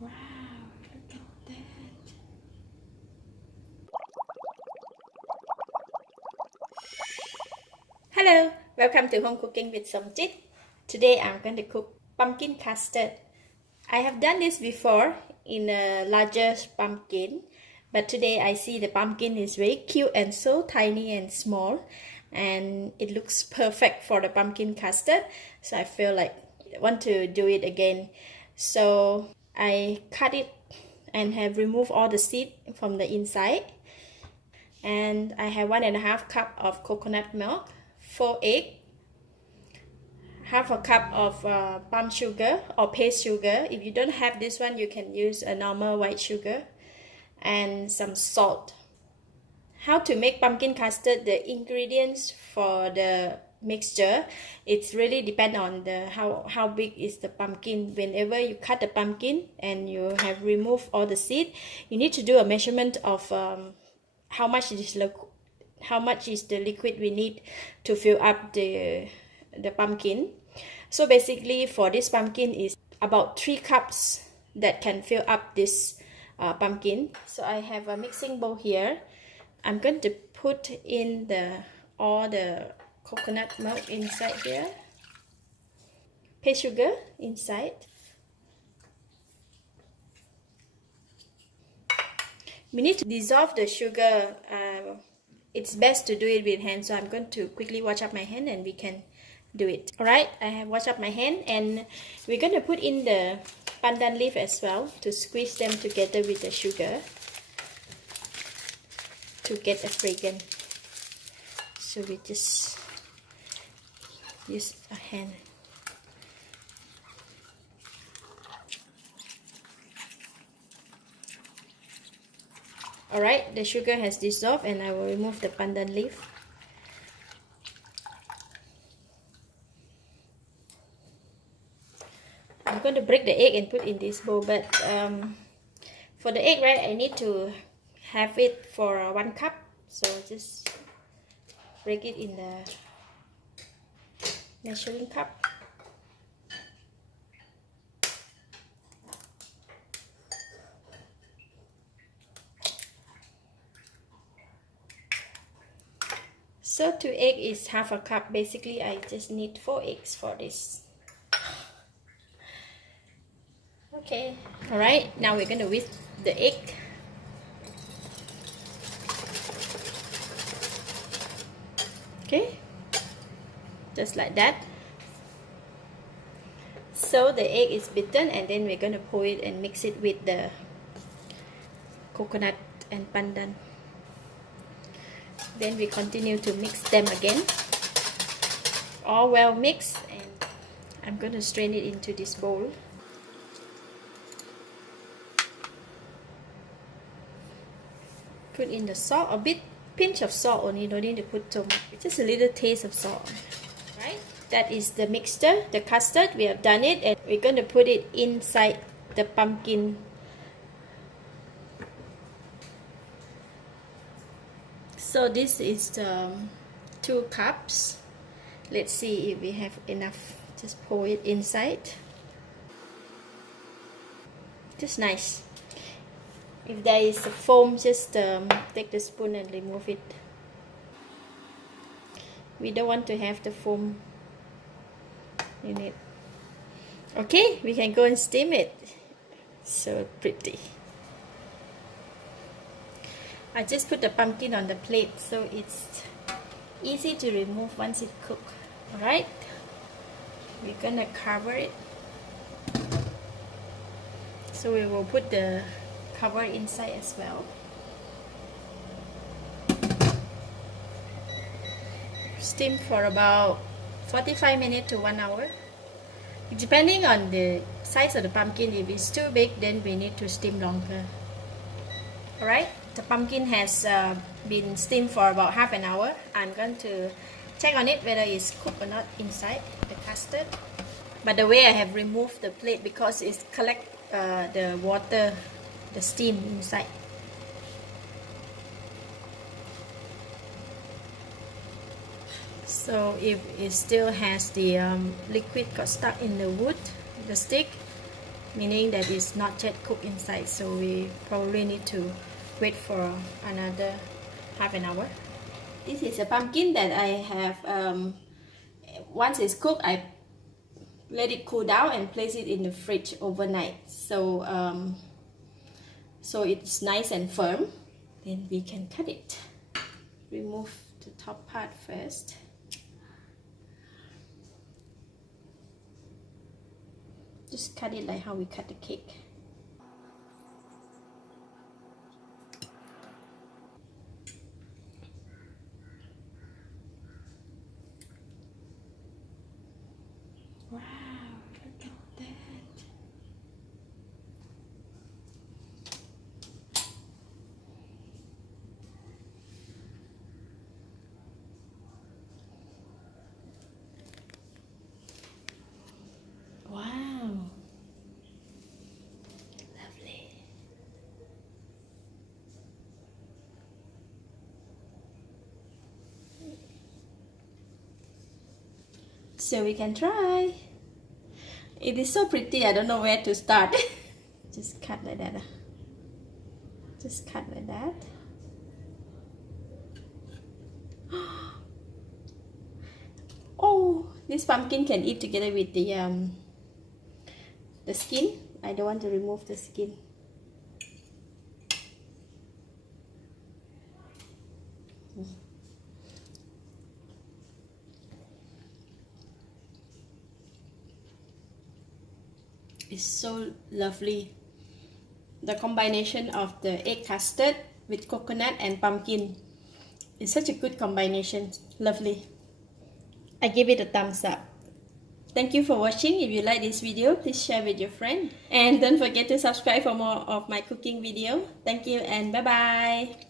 Wow, look at that. Hello, welcome to Home Cooking with Somjit. Today I'm going to cook pumpkin custard. I have done this before in a larger pumpkin, but today I see the pumpkin is very cute and so tiny and small, and it looks perfect for the pumpkin custard. So I feel like I want to do it again. So I cut it and have removed all the seed from the inside. And I have 1.5 cup of coconut milk, 4 eggs, half a cup of palm sugar or paste sugar. If you don't have this one, you can use a normal white sugar, and some salt. How to make pumpkin custard? The ingredients for the mixture, it's really depend on the how big is the pumpkin. Whenever you cut the pumpkin and you have removed all the seed, you need to do a measurement of how much is the liquid we need to fill up the pumpkin. So basically for this pumpkin is about 3 cups that can fill up this pumpkin. So I have a mixing bowl here. I'm going to put in all the coconut milk inside here, paste sugar inside. We need to dissolve the sugar. It's best to do it with hand, so I'm going to quickly wash up my hand and we can do it. Alright, I have washed up my hand, and we're going to put in the pandan leaf as well to squeeze them together with the sugar to get a fragrance. So we just use a hand. Alright, the sugar has dissolved, and I will remove the pandan leaf. I'm going to break the egg and put in this bowl, but for the egg, right, I need to have it for 1 cup, so just break it in the measuring cup. So 2 eggs is half a cup. Basically, I just need 4 eggs for this. Okay, alright, now we're going to whisk the egg. Okay, just like that. So the egg is beaten, and then we're going to pour it and mix it with the coconut and pandan. Then we continue to mix them again, all well mixed, and I'm going to strain it into this bowl. Put in the salt, a bit pinch of salt only, don't need to put so much, just a little taste of salt. Right, that is the mixture, the custard. We have done it, and we're going to put it inside the pumpkin. So this is 2 cups. Let's see if we have enough. Just pour it inside. Just nice. If there is a foam, just take the spoon and remove it. We don't want to have the foam in it. Okay, we can go and steam it. So pretty. I just put the pumpkin on the plate, so it's easy to remove once it cooks. Alright, we're gonna cover it. So we will put the cover inside as well. Steam for about 45 minutes to 1 hour. Depending on the size of the pumpkin, if it's too big, then we need to steam longer. Alright, the pumpkin has been steamed for about half an hour. I'm going to check on it whether it's cooked or not inside the custard. But the way I have removed the plate because it's collect the water, the steam inside. So if it still has the liquid got stuck in the wood, the stick, meaning that it's not yet cooked inside, so we probably need to wait for another half an hour. This is a pumpkin that I have, once it's cooked, I let it cool down and place it in the fridge overnight, so it's nice and firm. Then we can cut it. Remove the top part first. Just cut it like how we cut the cake. Wow, look at that. Wow. Lovely. So we can try. It is so pretty, I don't know where to start. Just cut like that. Just cut like that. Oh, this pumpkin can eat together with the skin. I don't want to remove the skin. It's so lovely. The combination of the egg custard with coconut and pumpkin is such a good combination. Lovely. I give it a thumbs up. Thank you for watching. If you like this video, please share with your friend. And don't forget to subscribe for more of my cooking video. Thank you and bye bye.